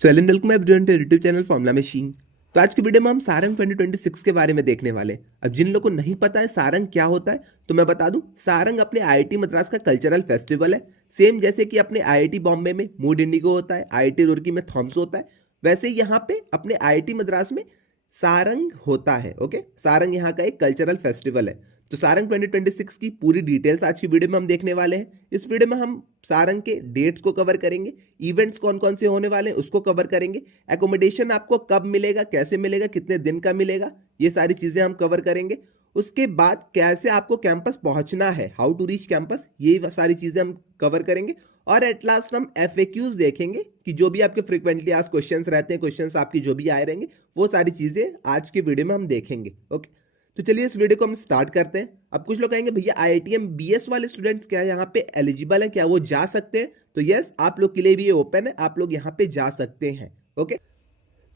Welcome everyone to YouTube channel Formula Machine. तो आज की वीडियो में हम सारंग 2026 के बारे में देखने वाले हैं। अब जिन लोगों को नहीं पता है सारंग क्या होता है तो मैं बता दूं, सारंग अपने आईआईटी मद्रास का कल्चरल फेस्टिवल है। सेम जैसे कि अपने आईआईटी बॉम्बे में मूड इंडिगो होता है, आईआईटी रुड़की में थॉम्स होता है, वैसे यहाँ पे अपने आईआईटी मद्रास में सारंग होता है। ओके, सारंग यहाँ का एक कल्चरल फेस्टिवल है। तो सारंग 2026 की पूरी डिटेल्स आज की वीडियो में हम देखने वाले हैं। इस वीडियो में हम सारंग के डेट्स को कवर करेंगे, इवेंट्स कौन कौन से होने वाले हैं उसको कवर करेंगे, एकोमोडेशन आपको कब मिलेगा, कैसे मिलेगा, कितने दिन का मिलेगा, ये सारी चीजें हम कवर करेंगे। उसके बाद कैसे आपको कैंपस पहुंचना है, हाउ टू रीच कैंपस, ये सारी चीजें हम कवर करेंगे। और एट लास्ट हम एफएक्यूज देखेंगे कि जो भी आपके फ्रिक्वेंटली आज क्वेश्चंस रहते हैं, क्वेश्चंस आपकी जो भी आए रहेंगे, वो सारी चीजें आज के वीडियो में हम देखेंगे। ओके, तो चलिए इस वीडियो को हम स्टार्ट करते हैं। अब कुछ लोग कहेंगे भैया आईआईटीएम बीएस वाले स्टूडेंट्स क्या यहाँ पे एलिजिबल है, क्या वो जा सकते हैं? तो यस, आप लोग के लिए भी ये ओपन है, आप लोग यहाँ पे जा सकते हैं। ओके,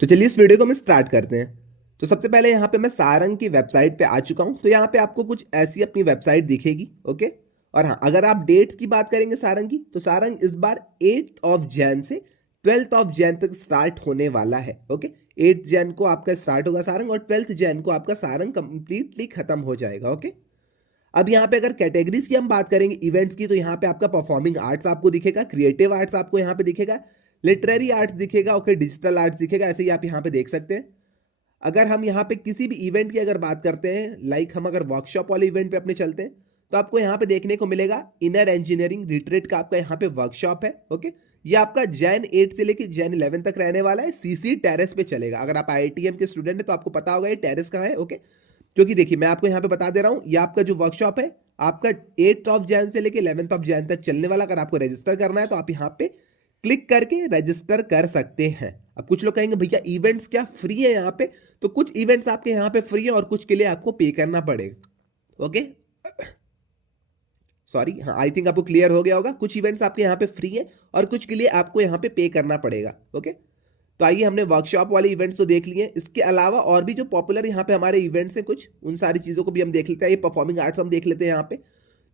तो चलिए इस वीडियो को हम स्टार्ट करते हैं। तो सबसे पहले यहाँ पे मैं सारंग की वेबसाइट पे आ चुका हूँ। तो यहाँ पे आपको कुछ ऐसी अपनी वेबसाइट दिखेगी। ओके, और हाँ, अगर आप डेट्स की बात करेंगे सारंग की, तो सारंग इस बार 8 जैन से 12 जैन तक स्टार्ट होने वाला है। ओके, 8 जैन को आपका स्टार्ट होगा सारंग और 12 जैन को आपका सारंग कंप्लीटली खत्म हो जाएगा। ओके, अब यहाँ पे अगर कैटेगरीज की हम बात करेंगे इवेंट्स की, तो यहाँ पे आपका परफॉर्मिंग आर्ट्स आपको दिखेगा, क्रिएटिव आर्ट्स आपको यहाँ पे दिखेगा, लिटरेरी आर्ट्स दिखेगा, ओके, डिजिटल आर्ट्स दिखेगा। ऐसे ही आप यहाँ पे देख सकते हैं। अगर हम यहाँ पे किसी भी इवेंट की अगर बात करते हैं, लाइक हम अगर वर्कशॉप वाले इवेंट पे अपने चलते हैं, तो आपको यहाँ पे देखने को मिलेगा इनर इंजीनियरिंग रिट्रीट का आपका यहाँ पे वर्कशॉप है। ओके, ये आपका जैन 8 से लेकर जैन 11 तक रहने वाला है, सीसी टेरेस पे चलेगा। अगर आप आईआईटीएम के स्टूडेंट है तो आपको पता होगा ये टेरेस कहाँ है। ओके, क्योंकि देखिए मैं आपको यहाँ पे बता दे रहा हूँ, ये आपका जो वर्कशॉप है आपका 8 जैन से लेकर 11 जैन तक चलने वाला। अगर आपको रजिस्टर करना है तो आप यहाँ पे क्लिक करके रजिस्टर कर सकते हैं। अब कुछ लोग कहेंगे भैया इवेंट्स क्या फ्री है यहाँ पे? तो कुछ इवेंट्स आपके यहाँ पे फ्री है और कुछ के लिए आपको पे करना पड़ेगा। ओके, सॉरी, हाँ, आई थिंक आपको क्लियर हो गया होगा। कुछ इवेंट्स आपके यहाँ पे फ्री है और कुछ के लिए आपको यहाँ पे करना पड़ेगा। ओके, तो आइए, हमने वर्कशॉप वाले इवेंट्स तो देख लिए। इसके अलावा और भी जो पॉपुलर यहाँ पे हमारे इवेंट्स हैं कुछ, उन सारी चीज़ों को भी हम देख लेते हैं। ये परफॉर्मिंग आर्ट्स हम देख लेते हैं यहाँ पे।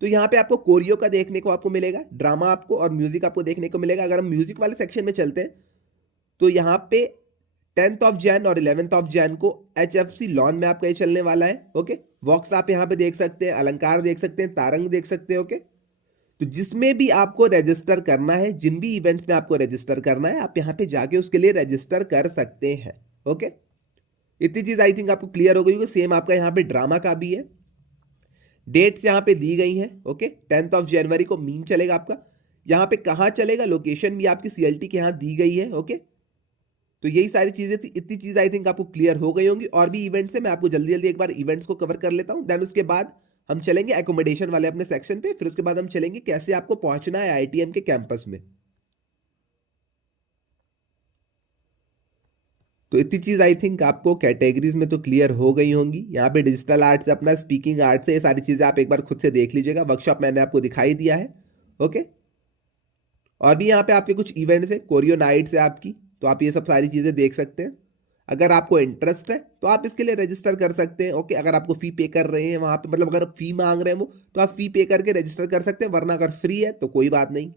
तो यहाँ पे आपको कोरियो का देखने को आपको मिलेगा, ड्रामा आपको और म्यूजिक आपको देखने को मिलेगा। अगर हम म्यूजिक वाले सेक्शन में चलते हैं तो यहाँ पे 10 जैन और 11 जैन को HFC लॉन में आपका ये चलने वाला है। ओके, वॉक्स आप यहाँ पे देख सकते हैं, अलंकार देख सकते हैं, तारंग देख सकते हैं। ओके, तो जिसमें भी आपको रजिस्टर करना है, जिन भी इवेंट्स में आपको रजिस्टर करना है, आप यहाँ पे जाके उसके लिए रजिस्टर कर सकते हैं। ओके, इतनी चीज आई थिंक आपको क्लियर हो गई होगी। सेम आपका यहाँ पे ड्रामा का भी है, डेट्स यहाँ पे दी गई हैं। ओके, 10 जनवरी को मीम चलेगा आपका। यहाँ पे कहाँ चलेगा, लोकेशन भी आपकी CLT के यहाँ दी गई है। ओके, तो यही सारी चीजें थी। इतनी चीज आई थिंक आपको क्लियर हो गई होंगी। और भी इवेंट्स है, मैं आपको जल्दी जल्दी एक बार इवेंट्स को कवर कर लेता हूँ। देन उसके बाद हम चलेंगे एकोमोडेशन वाले अपने सेक्शन पे, फिर उसके बाद हम चलेंगे कैसे आपको पहुंचना है आईआईटीएम के कैंपस में। तो इतनी चीज आई थिंक आपको कैटेगरीज में तो क्लियर हो गई होंगी। यहाँ पे डिजिटल आर्ट्स, अपना स्पीकिंग आर्ट्स है, ये सारी चीजें आप एक बार खुद से देख लीजिएगा। वर्कशॉप मैंने आपको दिखाई दिया है। ओके, और भी यहाँ पे आपके कुछ इवेंट्स है, कोरियो नाइट्स है आपकी, तो आप ये सब सारी चीजें देख सकते हैं। अगर आपको इंटरेस्ट है तो आप इसके लिए रजिस्टर कर सकते हैं। ओके, अगर आपको फी पे कर रहे हैं वहां पे, मतलब अगर फी मांग रहे हैं वो, तो आप फी पे करके रजिस्टर कर सकते हैं, वरना अगर फ्री है तो कोई बात नहीं।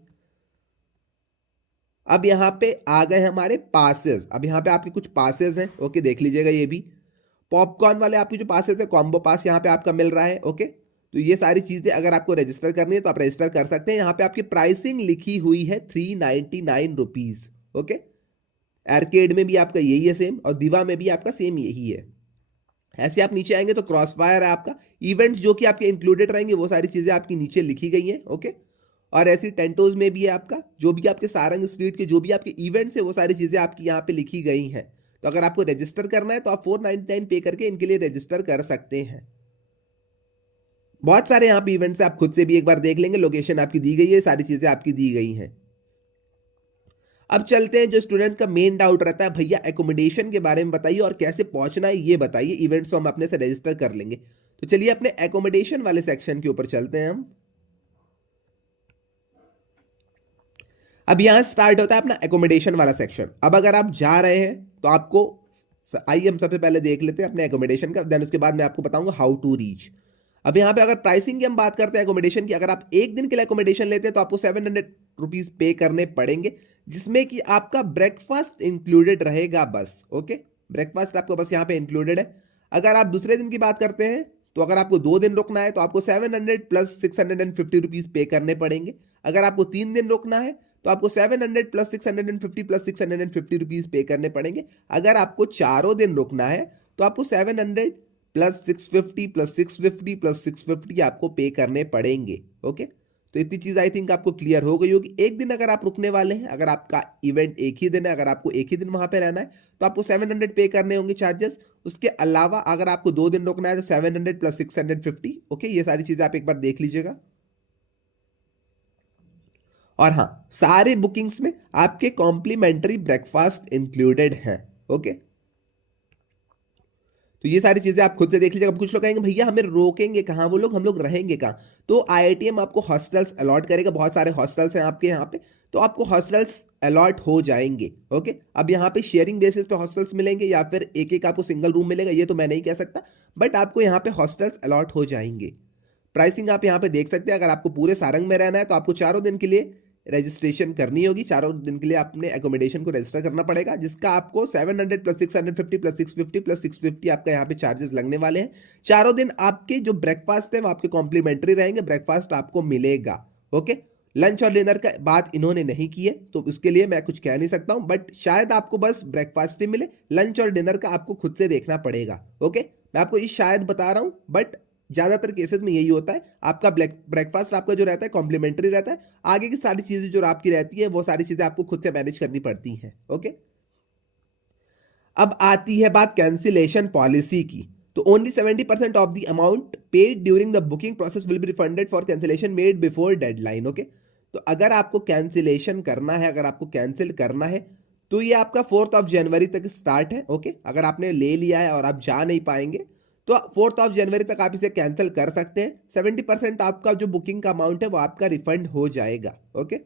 अब यहाँ पे आ गए हमारे पासेस। अब यहाँ पे आपके कुछ पासेस हैं। ओके, देख लीजिएगा। ये भी पॉपकॉर्न वाले आपके जो पासेस है, कॉम्बो पास यहाँ पे आपका मिल रहा है। ओके, तो ये सारी चीजें अगर आपको रजिस्टर करनी है तो आप रजिस्टर कर सकते हैं। यहाँ पे आपकी प्राइसिंग लिखी हुई है 399 रुपीज। ओके, आर्केड में भी आपका यही है सेम, और दीवा में भी आपका सेम यही है। ऐसे आप नीचे आएंगे तो क्रॉसफायर है आपका, इवेंट्स जो कि आपके इंक्लूडेड रहेंगे वो सारी चीजें आपकी नीचे लिखी गई हैं। ओके, और ऐसी टेंटोज में भी है आपका, जो भी आपके सारंग स्ट्रीट के जो भी आपके इवेंट्स है वो सारी चीजें आपकी यहाँ पे लिखी गई हैं। तो अगर आपको रजिस्टर करना है तो आप 499 पे करके इनके लिए रजिस्टर कर सकते हैं। बहुत सारे यहाँ पे इवेंट्स आप खुद से भी एक बार देख लेंगे, लोकेशन आपकी दी गई है, सारी चीजें आपकी दी गई हैं। अब चलते हैं, जो स्टूडेंट का मेन डाउट रहता है भैया एकोमोडेशन के बारे में बताइए और कैसे पहुंचना है ये बताइए। इवेंट्स हम अपने से रजिस्टर कर लेंगे, तो चलिए अपने एकोमोडेशन वाले सेक्शन के ऊपर चलते हैं हम। अब यहां स्टार्ट होता है अपना एकोमोडेशन वाला सेक्शन। अब अगर आप जा रहे हैं तो आपको, आइए हम सबसे पहले देख लेते हैं अपने एकोमोडेशन का, देन उसके बाद मैं आपको बताऊंगा हाउ टू रीच। अब यहाँ पे अगर प्राइसिंग की हम बात करते हैं एकोमोडेशन की, अगर आप एक दिन के लिए एकोमोडेशन लेते हैं तो आपको 700 रुपीज पे करने पड़ेंगे। जिसमें कि आपका ब्रेकफास्ट इंक्लूडेड रहेगा बस। ओके, ब्रेकफास्ट आपको बस यहाँ पे इंक्लूडेड है। अगर आप दूसरे दिन की बात करते हैं तो अगर आपको 2 दिन रुकना है तो आपको 700 प्लस 650 रुपीज पे करने पड़ेंगे। अगर आपको 3 दिन रुकना है तो आपको 700 प्लस 650 प्लस 650 रुपीज पे करने पड़ेंगे। अगर आपको 4 दिन रुकना है तो आपको 700 प्लस 650 प्लस 650 प्लस 650 आपको पे करने पड़ेंगे। ओके, तो इतनी चीज आई थिंक आपको क्लियर हो गई होगी। एक दिन अगर आप रुकने वाले हैं, अगर आपका इवेंट एक ही दिन है, अगर आपको एक ही दिन वहां पे रहना है तो आपको 700 पे करने होंगे चार्जेस। उसके अलावा अगर आपको 2 दिन रुकना है तो 700 प्लस 650। ओके, ये सारी चीजें आप एक बार देख लीजिएगा। और हाँ, सारे बुकिंग्स में आपके कॉम्प्लीमेंट्री ब्रेकफास्ट इंक्लूडेड हैं। ओके, तो ये सारी चीजें आप खुद से देख लीजिएगा। अब कुछ लोग कहेंगे भैया हमें रोकेंगे कहाँ वो लोग, हम लोग रहेंगे कहाँ? तो आईआईटीएम आपको हॉस्टल्स अलॉट करेगा, बहुत सारे हॉस्टल्स हैं आपके यहाँ पे, तो आपको हॉस्टल्स अलॉट हो जाएंगे। ओके, अब यहाँ पे शेयरिंग बेसिस पे हॉस्टल्स मिलेंगे या फिर एक एक आपको सिंगल रूम मिलेगा ये तो मैं नहीं कह सकता, बट आपको यहाँ पे हॉस्टल्स अलॉट हो जाएंगे। प्राइसिंग आप यहाँ पे देख सकते हैं। अगर आपको पूरे सारंग में रहना है तो आपको 4 दिन के लिए रजिस्ट्रेशन करनी होगी। 4 दिन के लिए आपने एकोमोडेशन को रजिस्टर करना पड़ेगा, जिसका आपको 700 प्लस 650 प्लस 650 प्लस 650 आपका यहाँ पे चार्जेस लगने वाले हैं। 4 दिन आपके जो ब्रेकफास्ट है वो आपके कॉम्प्लीमेंट्री रहेंगे, ब्रेकफास्ट आपको मिलेगा। ओके, लंच और डिनर का बात इन्होंने नहीं की है तो उसके लिए मैं कुछ कह नहीं सकता हूं, बट शायद आपको बस ब्रेकफास्ट ही मिले, लंच और डिनर का आपको खुद से देखना पड़ेगा। ओके, मैं आपको ये शायद बता रहा हूं, बट ज्यादातर केसेस में यही होता है। आपका ब्रेकफास्ट आपका जो रहता है कॉम्प्लीमेंट्री रहता है, आगे की सारी चीजें जो आपकी रहती है वो सारी चीजें आपको खुद से मैनेज करनी पड़ती हैं। ओके, अब आती है बात कैंसिलेशन पॉलिसी की। तो only 70% of the amount paid during the booking process will be refunded for cancellation made before deadline. Okay, तो अगर आपको कैंसिलेशन करना है, अगर आपको कैंसिल करना है तो ये आपका 4 जनवरी तक स्टार्ट है। ओके, अगर आपने ले लिया है और आप जा नहीं पाएंगे तो 4 जनवरी तक आप इसे कैंसिल कर सकते हैं। 70% आपका जो बुकिंग का अमाउंट है वो आपका रिफंड हो जाएगा। ओके,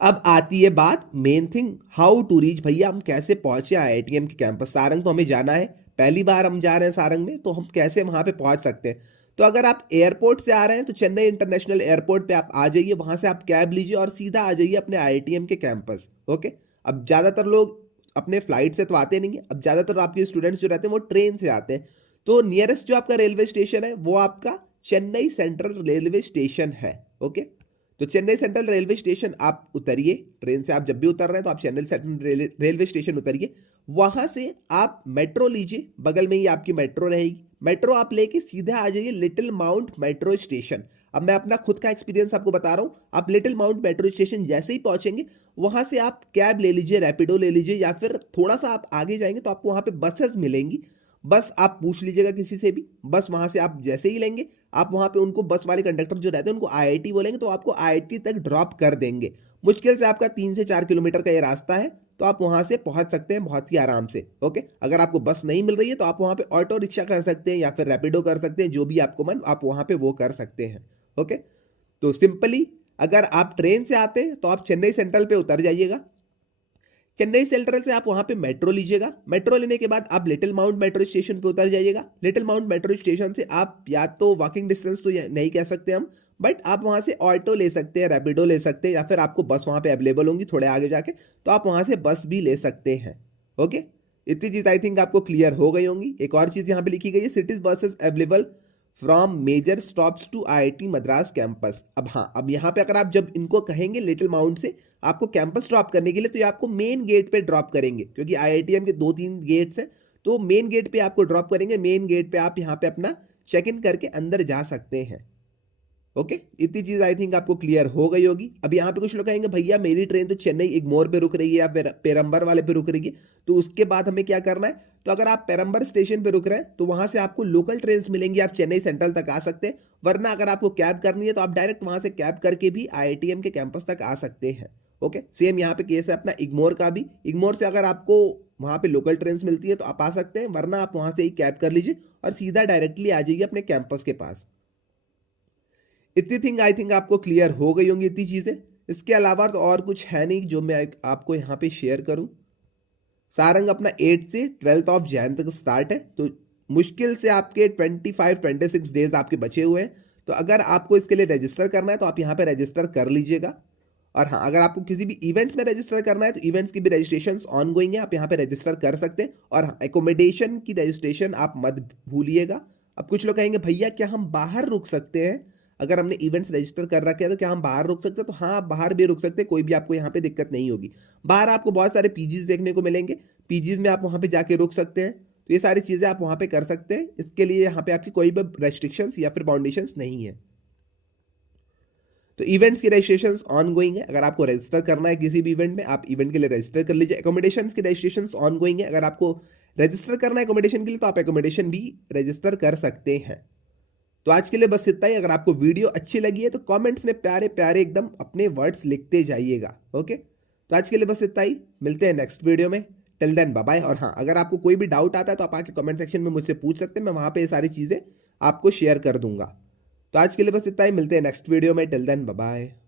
अब आती है बात main thing, how to reach. भैया हम कैसे पहुंचे आईआईटीएम के कैंपस? सारंग तो हमें जाना है, पहली बार हम जा रहे हैं सारंग में, तो हम कैसे वहां पे पहुंच सकते हैं? तो अगर आप एयरपोर्ट से आ रहे हैं तो चेन्नई इंटरनेशनल एयरपोर्ट पे आप आ जाइए, वहां से आप कैब लीजिए और सीधा आ जाइए अपने आईआईटीएम के कैंपस। ओके, अब ज्यादातर लोग अपने फ्लाइट से तो आते नहीं है, अब ज्यादातर आपके स्टूडेंट्स जो रहते हैं वो ट्रेन से आते हैं। तो नियरेस्ट जो आपका रेलवे स्टेशन है वो आपका चेन्नई सेंट्रल रेलवे स्टेशन है। ओके, तो चेन्नई सेंट्रल रेलवे स्टेशन आप उतरिए, ट्रेन से आप जब भी उतर रहे हैं तो आप चेन्नई सेंट्रल रेलवे स्टेशन उतरिए। वहां से आप मेट्रो लीजिए, बगल में ही आपकी मेट्रो रहेगी। मेट्रो आप लेके सीधा आ जाइए लिटिल माउंट मेट्रो स्टेशन। अब मैं अपना खुद का एक्सपीरियंस आपको बता रहा हूँ। आप लिटिल माउंट मेट्रो स्टेशन जैसे ही पहुंचेंगे वहां से आप कैब ले लीजिए, रैपिडो ले लीजिए, या फिर थोड़ा सा आप आगे जाएंगे तो आपको वहां पे बसेस मिलेंगी। बस आप पूछ लीजिएगा किसी से भी, बस वहां से आप जैसे ही लेंगे आप वहां पे उनको, बस वाले कंडक्टर जो रहते हैं उनको आईआईटी बोलेंगे तो आपको आईआईटी तक ड्रॉप कर देंगे। मुश्किल से आपका 3 से 4 किलोमीटर का ये रास्ता है, तो आप वहां से पहुंच सकते हैं बहुत ही आराम से। ओके, अगर आपको बस नहीं मिल रही है तो आप वहां पे ऑटो रिक्शा कर सकते हैं या फिर रैपिडो कर सकते हैं, जो भी आपको मन आप वहां पे वो कर सकते हैं। ओके, तो सिंपली अगर आप ट्रेन से आते हैं तो आप चेन्नई सेंट्रल पे उतर जाइएगा। चेन्नई सेंट्रल से आप वहां पे मेट्रो लीजिएगा। मेट्रो लेने के बाद आप लिटिल माउंट मेट्रो स्टेशन पे उतर जाइएगा। लिटिल माउंट मेट्रो स्टेशन से आप या तो वॉकिंग डिस्टेंस तो नहीं कह सकते हम, बट आप वहां से ऑटो ले सकते हैं, रैपिडो ले सकते हैं, या फिर आपको बस वहां पे अवेलेबल होंगी थोड़े आगे जाके, तो आप वहां से बस भी ले सकते हैं। ओके, इतनी चीज आई थिंक आपको क्लियर हो गई होंगी। एक और चीज यहाँ पे लिखी गई है, cities buses available from major stops to IIT Madras campus. अब हाँ, अब यहाँ पे अगर आप जब इनको कहेंगे लिटिल माउंट से आपको कैंपस ड्रॉप करने के लिए, तो ये आपको मेन गेट पे ड्रॉप करेंगे, क्योंकि आईआईटीएम के 2-3 गेट्स हैं, तो मेन गेट पे आपको ड्रॉप करेंगे। मेन गेट पे आप यहाँ पे अपना चेक इन करके अंदर जा सकते हैं। ओके, इतनी चीज आई थिंक आपको क्लियर हो गई होगी। अब यहाँ पे कुछ लोग कहेंगे भैया मेरी ट्रेन तो चेन्नई इग्मोर पे रुक रही है या पेरम्बर वाले पे रुक रही है, तो उसके बाद हमें क्या करना है? तो अगर आप पेरम्बर स्टेशन पे रुक रहे हैं तो वहां से आपको लोकल ट्रेन मिलेंगी, आप चेन्नई सेंट्रल तक आ सकते हैं। वरना अगर आपको कैब करनी है तो आप डायरेक्ट वहां से कैब करके भी आईआईटीएम के कैंपस तक आ सकते हैं। ओके, सेम यहाँ पे केस है अपना इग्मोर का भी। इग्मोर से अगर आपको वहां पे लोकल ट्रेन मिलती है तो आप आ सकते हैं, वरना आप वहां से ही कैब कर लीजिए और सीधा डायरेक्टली आ जाइए अपने कैंपस के पास। इतनी थिंग आई थिंक आपको क्लियर हो गई होंगी, इतनी चीजें। इसके अलावा तो और कुछ है नहीं जो मैं आपको यहाँ पे शेयर करूं। सारंग अपना 8 से 12 ऑफ जैन तक स्टार्ट है, तो मुश्किल से आपके 25-26 डेज आपके बचे हुए हैं। तो अगर आपको इसके लिए रजिस्टर करना है तो आप यहाँ पे रजिस्टर कर लीजिएगा। और हाँ, अगर आपको किसी भी इवेंट्स में रजिस्टर करना है तो इवेंट्स की भी रजिस्ट्रेशन ऑन गोइंग है, आप यहाँ पे रजिस्टर कर सकते हैं। और हाँ, एकोमोडेशन की रजिस्ट्रेशन आप मत भूलिएगा। अब कुछ लोग कहेंगे भैया क्या हम बाहर रुक सकते हैं, अगर हमने इवेंट्स रजिस्टर कर रखे हैं तो क्या हम बाहर रुक सकते हैं? तो हाँ, आप बाहर भी रुक सकते हैं, कोई भी आपको यहाँ पे दिक्कत नहीं होगी। बाहर आपको बहुत सारे पीजीज देखने को मिलेंगे, पीजीज में आप वहाँ पे जाके रुक सकते हैं। तो ये सारी चीज़ें आप वहाँ पे कर सकते हैं, इसके लिए यहाँ पे आपकी कोई भी रेस्ट्रिक्शंस या फिर बाउंडेशंस नहीं है। तो इवेंट्स की रजिस्ट्रेशन ऑन गोइंग है, अगर आपको रजिस्टर करना है किसी भी इवेंट में आप इवेंट के लिए रजिस्टर कर लीजिए। एकोमोडेशन की रजिस्ट्रेशन ऑन गोइंग है, अगर आपको रजिस्टर करना है एकोमोडेशन के लिए तो आप एकोमोडेशन भी रजिस्टर कर सकते हैं। तो आज के लिए बस इतना ही। अगर आपको वीडियो अच्छी लगी है तो कमेंट्स में प्यारे प्यारे एकदम अपने वर्ड्स लिखते जाइएगा। ओके, तो आज के लिए बस इतना ही, मिलते हैं नेक्स्ट वीडियो में। Till then bye bye. और हाँ, अगर आपको कोई भी डाउट आता है तो आप आके कमेंट सेक्शन में मुझसे पूछ सकते हैं, मैं वहाँ पे ये सारी चीज़ें आपको शेयर कर दूंगा। तो आज के लिए बस इतना ही, मिलते हैं नेक्स्ट वीडियो में। Till then bye bye.